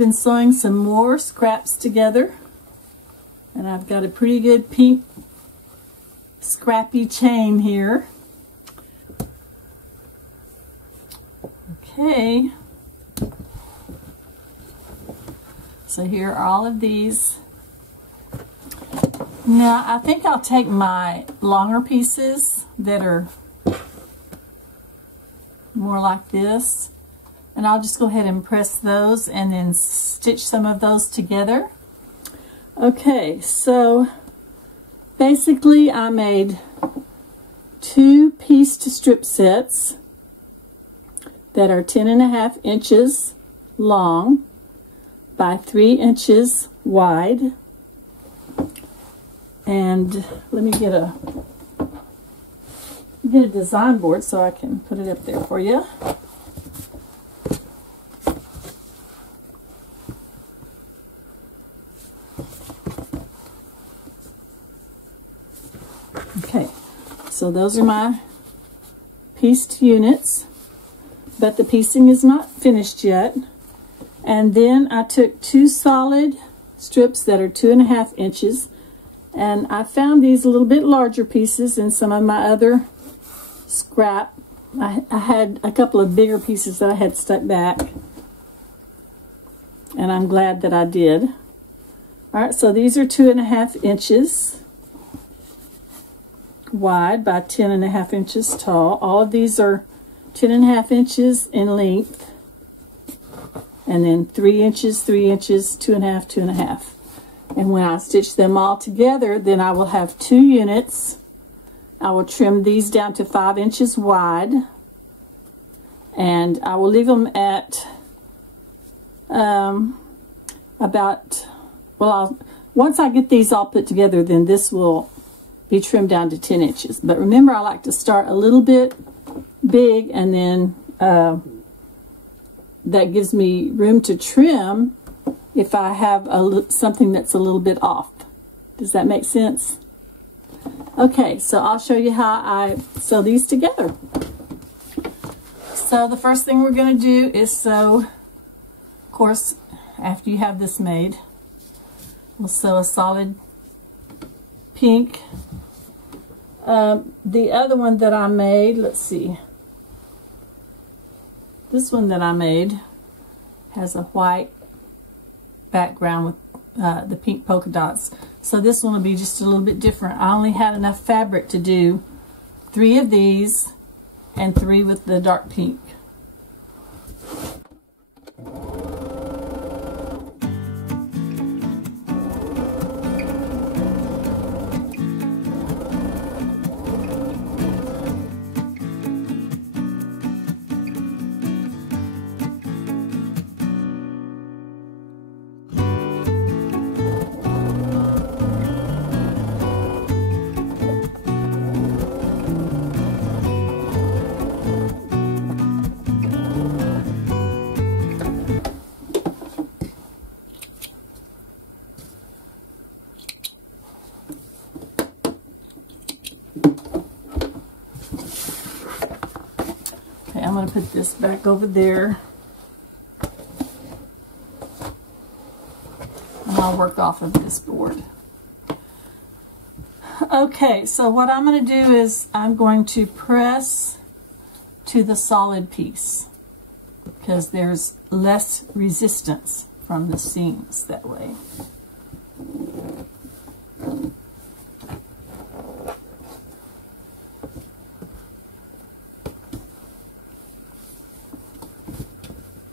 been sewing some more scraps together, and I've got a pretty good pink scrappy chain here. Okay, so here are all of these. Now I think I'll take my longer pieces that are more like this, and I'll just go ahead and press those and then stitch some of those together. Okay, so basically I made 2 piece to strip sets that are 10.5 inches long by 3 inches wide. And let me get a design board so I can put it up there for you. Okay, so those are my pieced units, but the piecing is not finished yet. And then I took 2 solid strips that are 2.5 inches, and I found these a little bit larger pieces in some of my other scrap. I had a couple of bigger pieces that I had stuck back, and I'm glad that I did. All right, so these are 2.5 inches wide by 10.5 inches tall. All of these are 10.5 inches in length, and then 3 inches, 3 inches, 2.5, 2.5. And when I stitch them all together, then I will have 2 units. I will trim these down to 5 inches wide, and I will leave them at once I get these all put together, then this will be trimmed down to 10 inches. But remember, I like to start a little bit big, and then that gives me room to trim if I have something that's a little bit off. Does that make sense? Okay, so I'll show you how I sew these together. So the first thing we're going to do is sew, of course, after you have this made, we'll sew a solid pink. The other one that I made, let's see, this one that I made has a white background with the pink polka dots. So this one will be just a little bit different. I only had enough fabric to do 3 of these and 3 with the dark pink. I'm going to put this back over there, and I'll work off of this board. Okay, so what I'm going to do is I'm going to press to the solid piece because there's less resistance from the seams that way.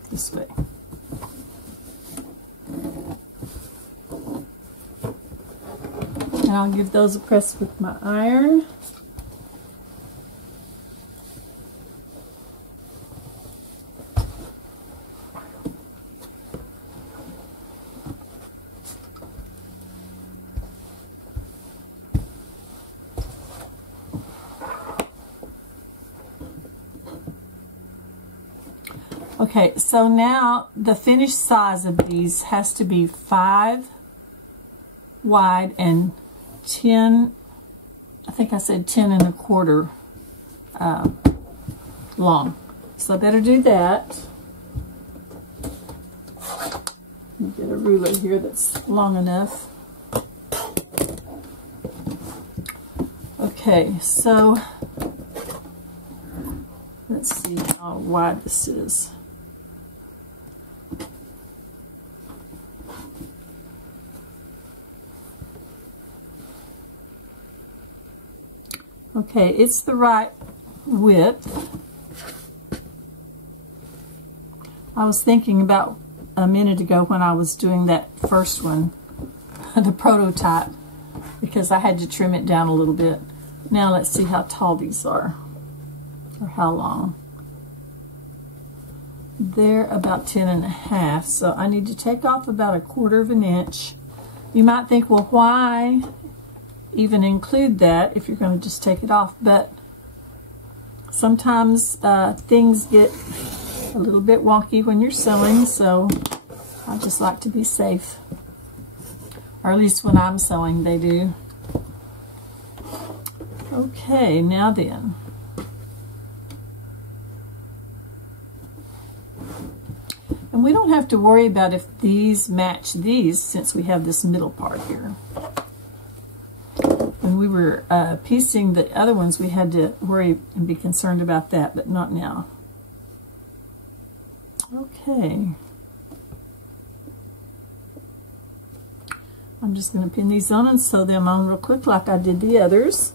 This way. And I'll give those a press with my iron. Okay, so now the finished size of these has to be 5 wide and 10, I think I said 10 1/4 long. So I better do that. Let me get a ruler here that's long enough. Okay, so let's see how wide this is. Okay, it's the right width. I was thinking about a minute ago when I was doing that first one, the prototype, because I had to trim it down a little bit. Now let's see how tall these are, or how long. They're about 10.5, so I need to take off about 1/4 of an inch. You might think, well, why even include that if you're going to just take it off? But sometimes things get a little bit wonky when you're sewing, so I just like to be safe. Or at least when I'm sewing, they do. Okay, now then. And we don't have to worry about if these match these, since we have this middle part here. When we were piecing the other ones, we had to worry and be concerned about that, but not now. Okay. I'm just going to pin these on and sew them on real quick like I did the others.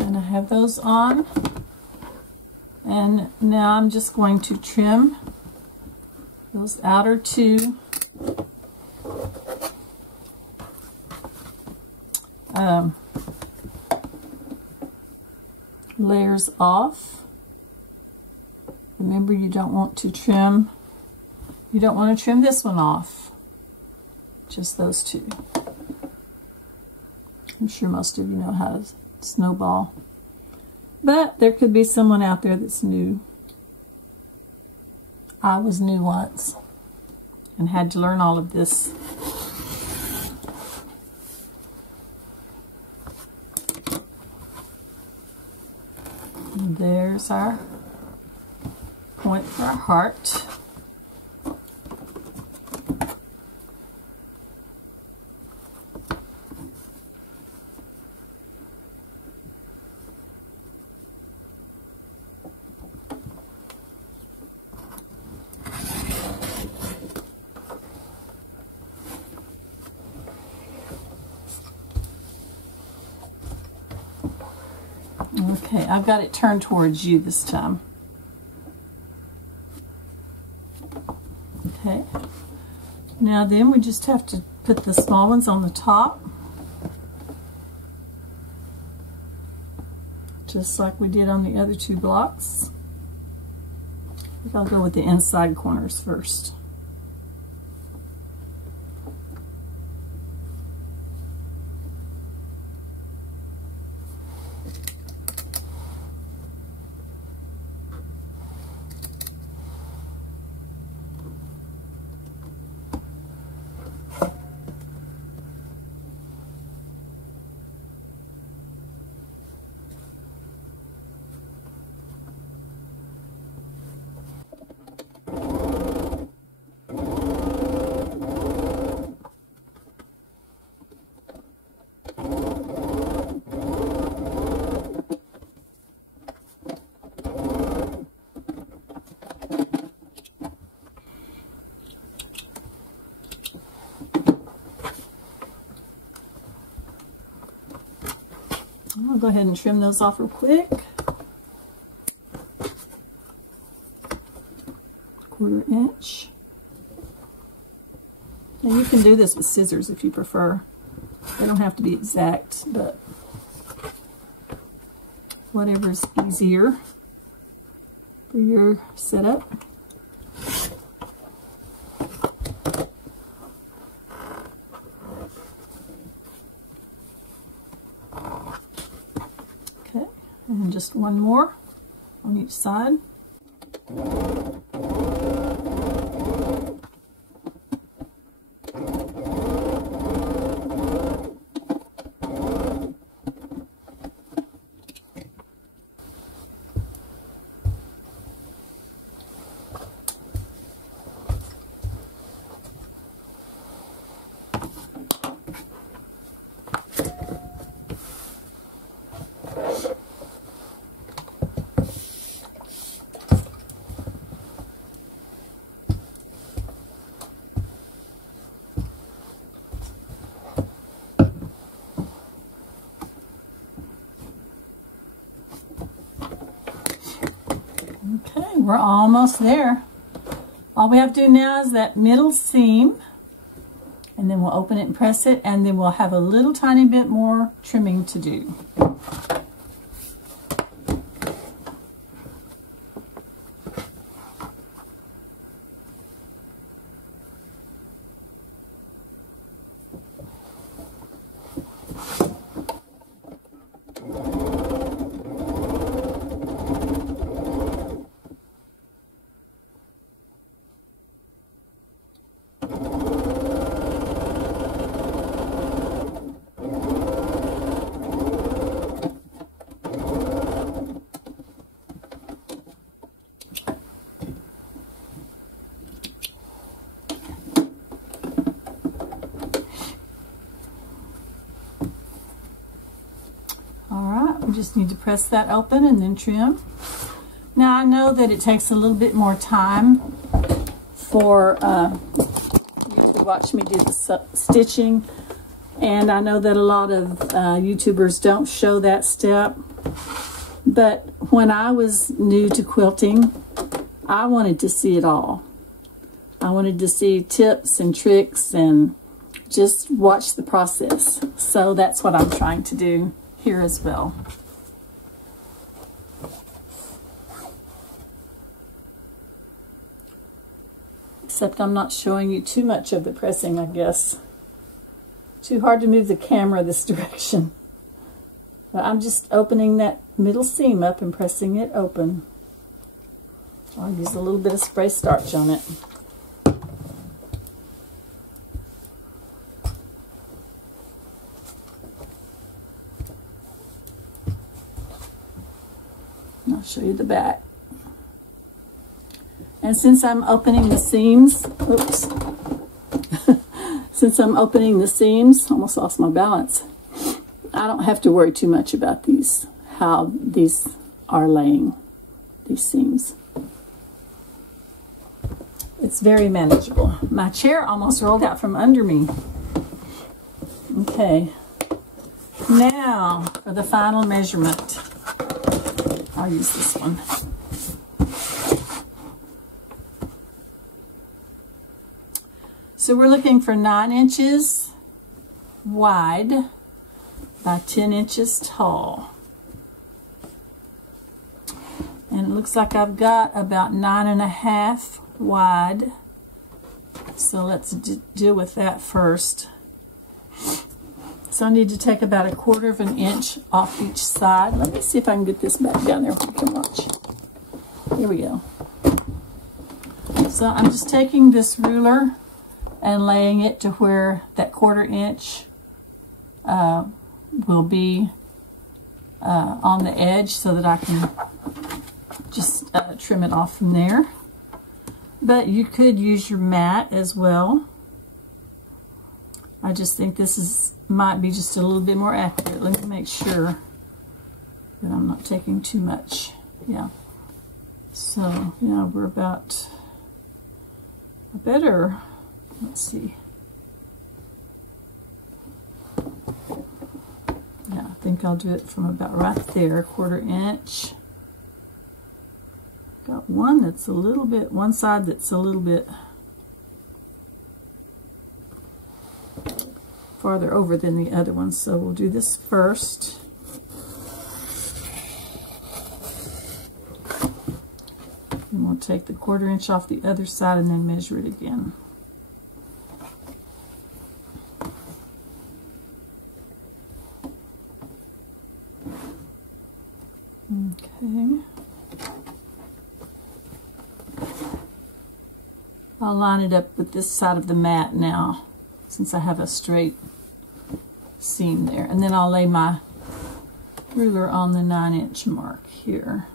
And I have those on, and now I'm just going to trim those outer two layers off. Remember, you don't want to trim this one off, just those two. I'm sure most of you know how to snowball, but there could be someone out there that's new. I was new once and had to learn all of this. And there's our point for our heart. Okay, I've got it turned towards you this time. Okay, now then we just have to put the small ones on the top, just like we did on the other two blocks. I think I'll go with the inside corners first. I'll go ahead and trim those off real quick. 1/4 inch. And you can do this with scissors if you prefer. They don't have to be exact, but whatever's easier for your setup. Okay, and just one more on each side. Okay, we're almost there. All we have to do now is that middle seam, and then we'll open it and press it, and then we'll have a little tiny bit more trimming to do. We just need to press that open and then trim. Now I know that it takes a little bit more time for you to watch me do the stitching, and I know that a lot of YouTubers don't show that step, but when I was new to quilting, I wanted to see it all. I wanted to see tips and tricks and just watch the process. So that's what I'm trying to do here as well. Except I'm not showing you too much of the pressing, I guess. Too hard to move the camera this direction. But I'm just opening that middle seam up and pressing it open. I'll use a little bit of spray starch on it. I'll show you the back. And since I'm opening the seams, oops, since I'm opening the seams, almost lost my balance, I don't have to worry too much about these, how these are laying, these seams. It's very manageable. My chair almost rolled out from under me. Okay, now for the final measurement. I'll use this one. So we're looking for 9 inches wide by 10 inches tall. And it looks like I've got about 9.5 wide. So let's deal with that first. So I need to take about 1/4 inch off each side. Let me see if I can get this back down there so you can watch. Here we go. So I'm just taking this ruler and laying it to where that 1/4 inch will be on the edge so that I can just trim it off from there. But you could use your mat as well. I just think this might be just a little bit more accurate. Let me make sure that I'm not taking too much. Yeah. So, yeah, we're about better. Let's see. Yeah, I think I'll do it from about right there, 1/4 inch. Got one that's a little bit, one side that's a little bit farther over than the other one, so we'll do this first. And we'll take the 1/4 inch off the other side and then measure it again. Okay. I'll line it up with this side of the mat now, since I have a straight seam there. And then I'll lay my ruler on the 9-inch mark here.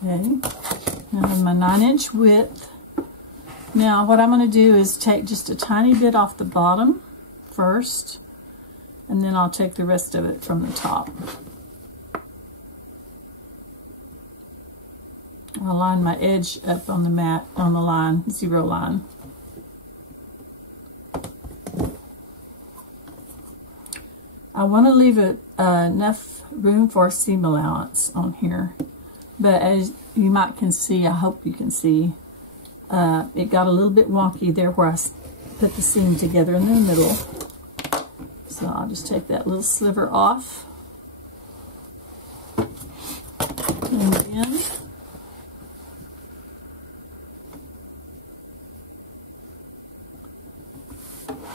Okay, now my 9-inch width. Now what I'm going to do is take just a tiny bit off the bottom first, and then I'll take the rest of it from the top. I'll line my edge up on the mat, on the line, 0 line. I want to leave enough room for a seam allowance on here, but as you might can see, I hope you can see, it got a little bit wonky there where I put the seam together in the middle. So I'll just take that little sliver off. And then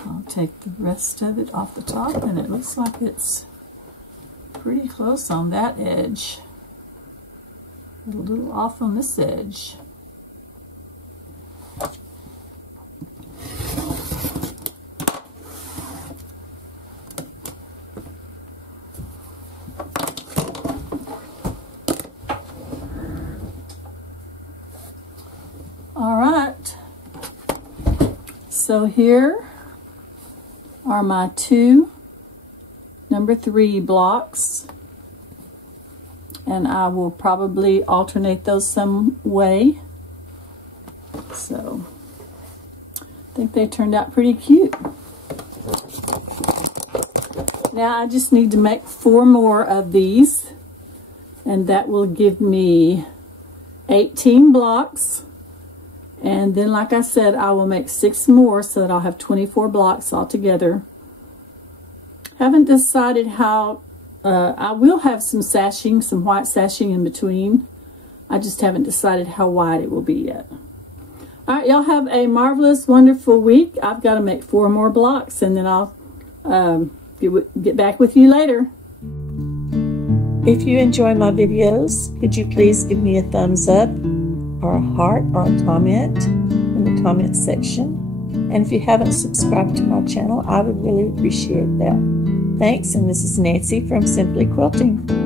I'll take the rest of it off the top, and it looks like it's pretty close on that edge. A little off on this edge. All right, so here are my 2 number 3 blocks, and I will probably alternate those some way. So I think they turned out pretty cute. Now I just need to make 4 more of these, and that will give me 18 blocks. And then, like I said, I will make 6 more so that I'll have 24 blocks altogether. Haven't decided how, I will have some sashing, some white sashing in between. I just haven't decided how wide it will be yet. All right, y'all have a marvelous, wonderful week. I've got to make 4 more blocks, and then I'll get back with you later. If you enjoy my videos, could you please give me a thumbs up, or a heart, or a comment in the comment section. And if you haven't subscribed to my channel, I would really appreciate that. Thanks, and this is Nancy from Simply Quilting.